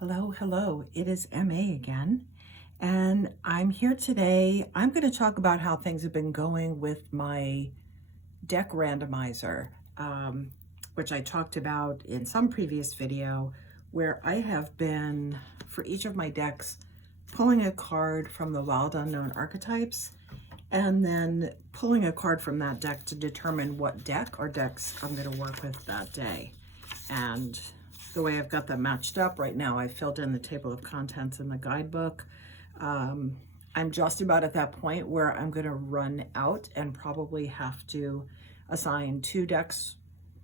Hello, hello. It is MA again, and I'm here today. I'm going to talk about how things have been going with my deck randomizer, which I talked about in some previous video, where I have been, for each of my decks, pulling a card from the Wild Unknown Archetypes, and then pulling a card from that deck to determine what deck or decks I'm going to work with that day. And the way I've got them matched up right now, I filled in the table of contents in the guidebook. I'm just about at that point where I'm going to run out and probably have to assign 2 decks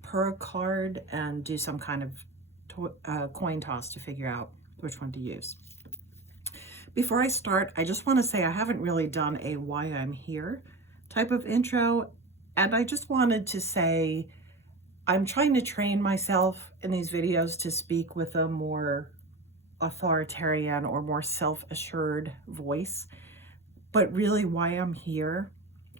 per card and do some kind of coin toss to figure out which one to use. Before I start, I just want to say I haven't really done a why I'm here type of intro, and I just wanted to say I'm trying to train myself in these videos to speak with a more authoritarian or more self-assured voice. But really why I'm here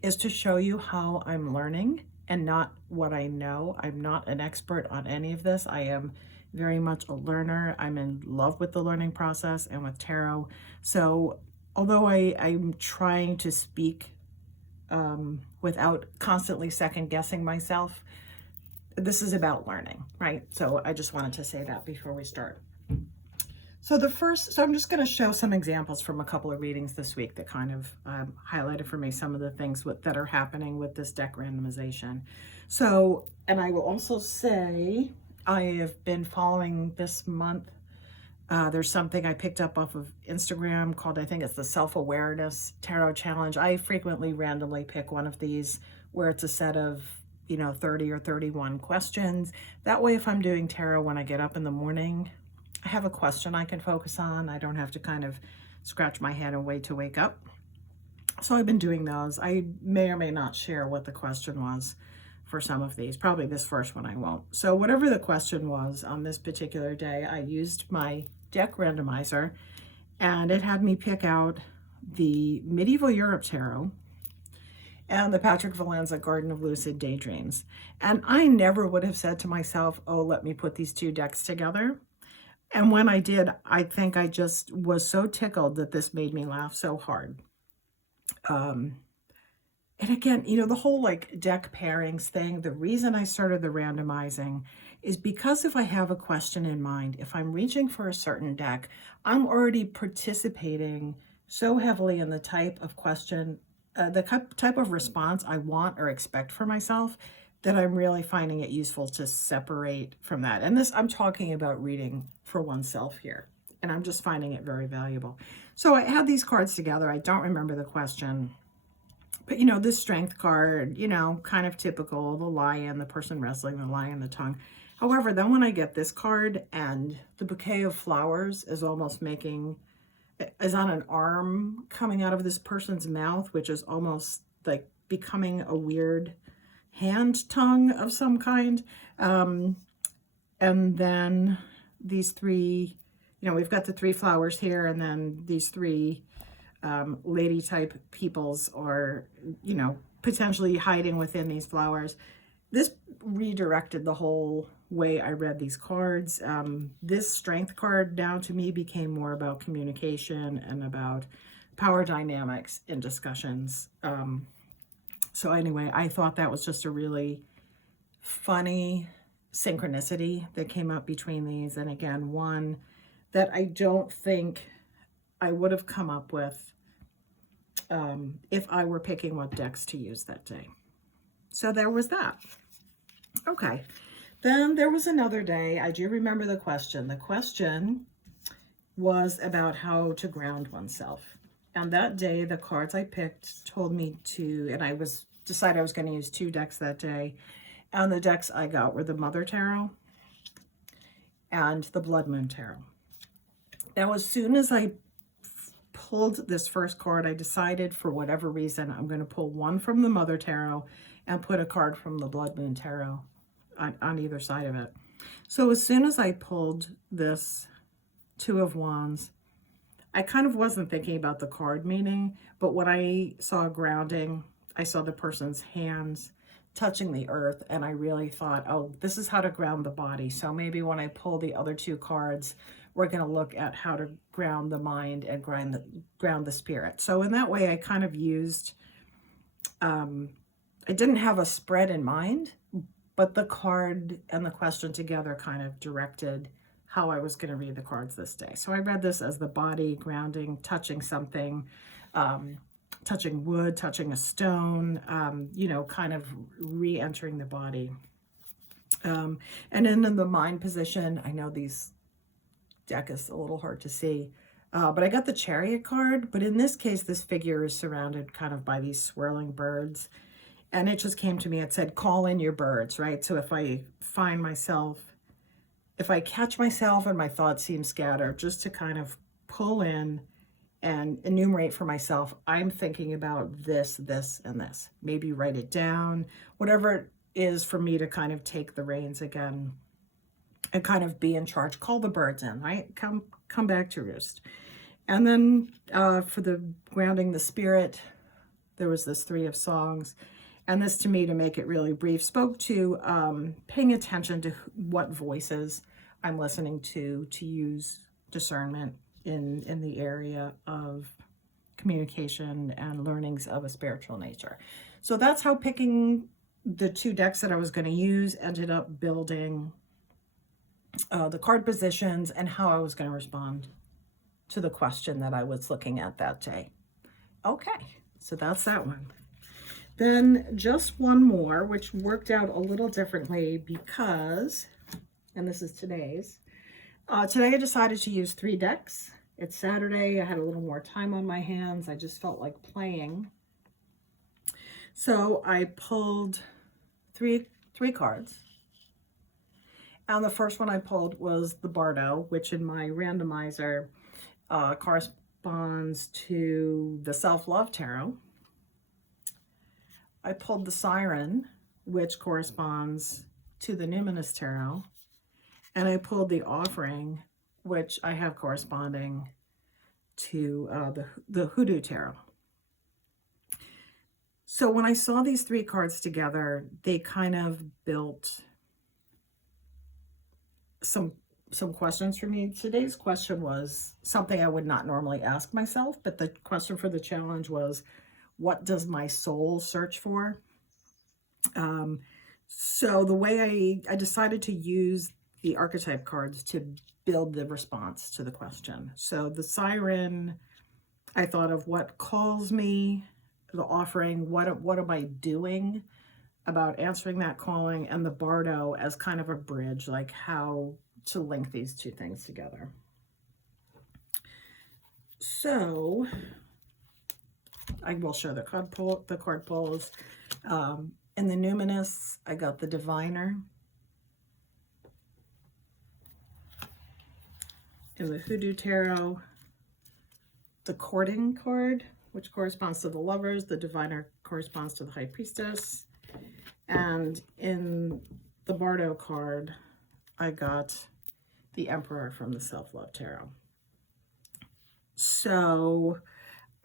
is to show you how I'm learning and not what I know. I'm not an expert on any of this. I am very much a learner. I'm in love with the learning process and with tarot. So although I'm trying to speak without constantly second guessing myself, this is about learning, right? So I just wanted to say that before we start. So I'm just going to show some examples from a couple of readings this week that kind of highlighted for me some of the things that are happening with this deck randomization. So, and I will also say, I have been following this month. There's something I picked up off of Instagram called, I think it's the Self-Awareness Tarot Challenge. I frequently randomly pick one of these where it's a set of 30 or 31 questions. That way, if I'm doing tarot when I get up in the morning, I have a question I can focus on. I don't have to kind of scratch my head and wait to wake up. So I've been doing those. I may or may not share what the question was for some of these. Probably this first one I won't. So whatever the question was on this particular day, I used my deck randomizer, and it had me pick out the Medieval Europe Tarot and the Patrick Valenza Garden of Lucid Daydreams. And I never would have said to myself, oh, let me put these 2 decks together. And when I did, I think I just was so tickled that this made me laugh so hard. And again, the whole like deck pairings thing, the reason I started the randomizing is because if I have a question in mind, if I'm reaching for a certain deck, I'm already participating so heavily in the type of question, the type of response I want or expect for myself, that I'm really finding it useful to separate from that. And this, I'm talking about reading for oneself here, and I'm just finding it very valuable. So I had these cards together. I don't remember the question, but this strength card, kind of typical, the lion, the person wrestling the lion, the tongue. However, then when I get this card and the bouquet of flowers is on an arm coming out of this person's mouth, which is almost like becoming a weird hand tongue of some kind. And then these 3, we've got the 3 flowers here, and then these 3 lady type peoples are, potentially hiding within these flowers. This redirected the whole way I read these cards. This strength card now to me became more about communication and about power dynamics in discussions. So anyway, I thought that was just a really funny synchronicity that came up between these. And again, one that I don't think I would have come up with if I were picking what decks to use that day. So there was that. Okay. Then there was another day. I do remember the question. The question was about how to ground oneself. And that day, the cards I picked told me to, and I decided I was going to use 2 decks that day. And the decks I got were the Mother Tarot and the Blood Moon Tarot. Now, as soon as I pulled this first card, I decided for whatever reason, I'm going to pull one from the Mother Tarot and put a card from the Blood Moon Tarot on either side of it. So as soon as I pulled this 2 of Wands, I kind of wasn't thinking about the card meaning, but when I saw grounding, I saw the person's hands touching the earth, and I really thought, oh, this is how to ground the body. So maybe when I pull the other two cards, we're going to look at how to ground the mind and ground the spirit. So in that way, I kind of used, I didn't have a spread in mind, but the card and the question together kind of directed how I was going to read the cards this day. So I read this as the body grounding, touching something, touching wood, touching a stone, kind of re-entering the body. And then in the mind position, I know these deck is a little hard to see, but I got the Chariot card. But in this case, this figure is surrounded kind of by these swirling birds. And it just came to me, it said, call in your birds, right? So if I find myself, if I catch myself and my thoughts seem scattered, just to kind of pull in and enumerate for myself, I'm thinking about this, this, and this. Maybe write it down, whatever it is for me to kind of take the reins again and kind of be in charge. Call the birds in, right? Come back to roost. And then for the grounding the spirit, there was this 3 of songs. And this, to me, to make it really brief, spoke to paying attention to what voices I'm listening to use discernment in the area of communication and learnings of a spiritual nature. So that's how picking the 2 decks that I was going to use ended up building the card positions and how I was going to respond to the question that I was looking at that day. Okay, so that's that one. Then just one more, which worked out a little differently because, and this is today's, today I decided to use 3 decks. It's Saturday, I had a little more time on my hands, I just felt like playing. So I pulled three cards. And the first one I pulled was the Bardo, which in my randomizer corresponds to the Self-Love Tarot. I pulled the Siren, which corresponds to the Numinous Tarot. And I pulled the Offering, which I have corresponding to the Hoodoo Tarot. So when I saw these 3 cards together, they kind of built some questions for me. Today's question was something I would not normally ask myself, but the question for the challenge was, what does my soul search for? So the way I decided to use the archetype cards to build the response to the question. So the Siren, I thought of what calls me, the Offering, what am I doing about answering that calling, and the Bardo as kind of a bridge, like how to link these 2 things together. So I will show the card pulls. In the Numinous, I got the Diviner. In the Hoodoo Tarot, the Courting card, which corresponds to the Lovers. The Diviner corresponds to the High Priestess. And in the Bardo card, I got the Emperor from the Self-Love Tarot. So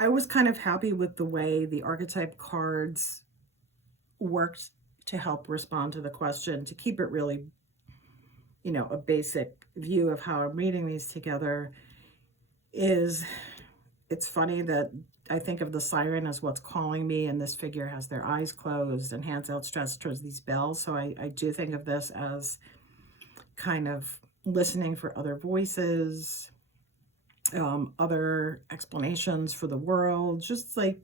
I was kind of happy with the way the archetype cards worked to help respond to the question, to keep it really, a basic view of how I'm reading these together. It's funny that I think of the Siren as what's calling me, and this figure has their eyes closed and hands outstretched towards these bells. So I do think of this as kind of listening for other voices, other explanations for the world, just like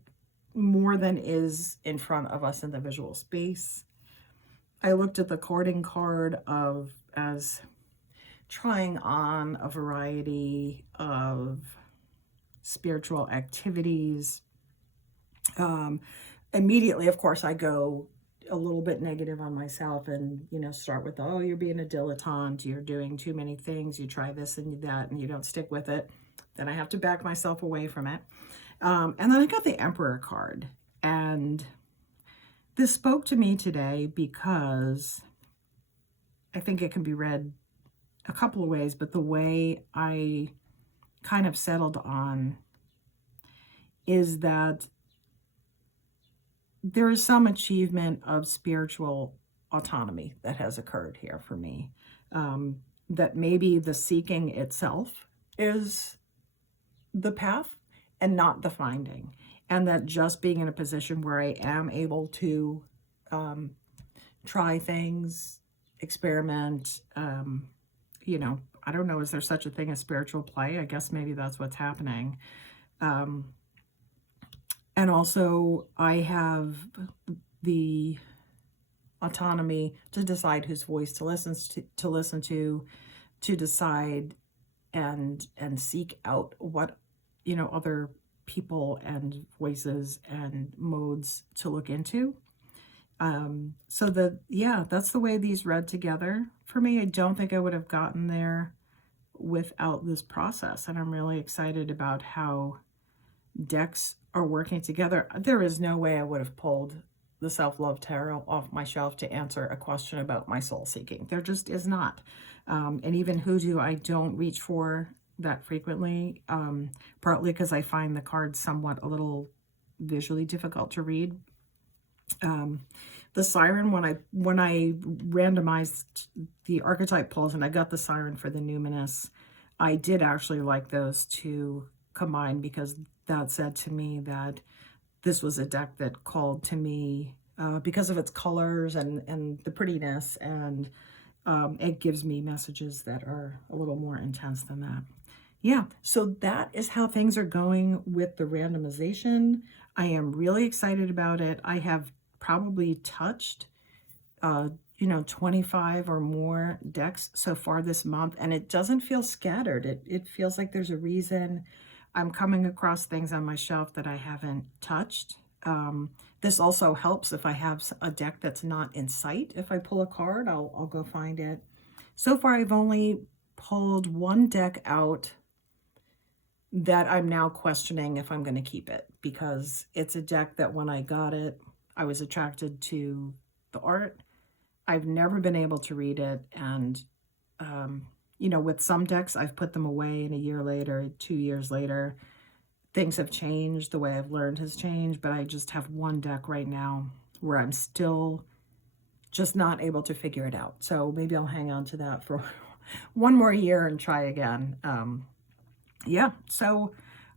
more than is in front of us in the visual space. I looked at the Courting card as trying on a variety of spiritual activities. Immediately, of course, I go a little bit negative on myself and, start with, oh, you're being a dilettante, you're doing too many things, you try this and that, and you don't stick with it. Then I have to back myself away from it. And then I got the Emperor card. And this spoke to me today because I think it can be read a couple of ways, but the way I kind of settled on is that there is some achievement of spiritual autonomy that has occurred here for me. That maybe the seeking itself is the path and not the finding. And that just being in a position where I am able to try things, experiment, I don't know, is there such a thing as spiritual play? I guess maybe that's what's happening. And also, I have the autonomy to decide whose voice to listen to decide and seek out what other people and voices and modes to look into. So that's the way these read together for me. I don't think I would have gotten there without this process, and I'm really excited about how decks are working together. There is no way I would have pulled the Self-Love Tarot off my shelf to answer a question about my soul seeking. There just is not. And even Hoodoo, I don't reach for that frequently, partly because I find the cards somewhat a little visually difficult to read. The Siren, when I randomized the archetype pulls and I got the Siren for the Numinous, I did actually like those two combined, because that said to me that this was a deck that called to me because of its colors and the prettiness, and it gives me messages that are a little more intense than that. Yeah, so that is how things are going with the randomization. I am really excited about it. I have probably touched 25 or more decks so far this month, and it doesn't feel scattered. It feels like there's a reason I'm coming across things on my shelf that I haven't touched. This also helps if I have a deck that's not in sight. If I pull a card, I'll go find it. So far, I've only pulled one deck out that I'm now questioning if I'm going to keep it, because it's a deck that when I got it, I was attracted to the art. I've never been able to read it, and with some decks, I've put them away, and a year later, 2 years later, things have changed. The way I've learned has changed, but I just have one deck right now where I'm still just not able to figure it out. So maybe I'll hang on to that for one more year and try again. Yeah, so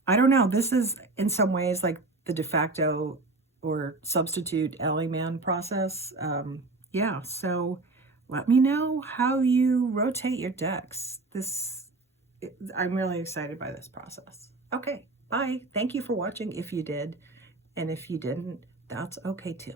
I don't know. This is in some ways like the de facto or substitute Ellie Man process. Yeah, so let me know how you rotate your decks. I'm really excited by this process. Okay, bye. Thank you for watching if you did. And if you didn't, that's okay too.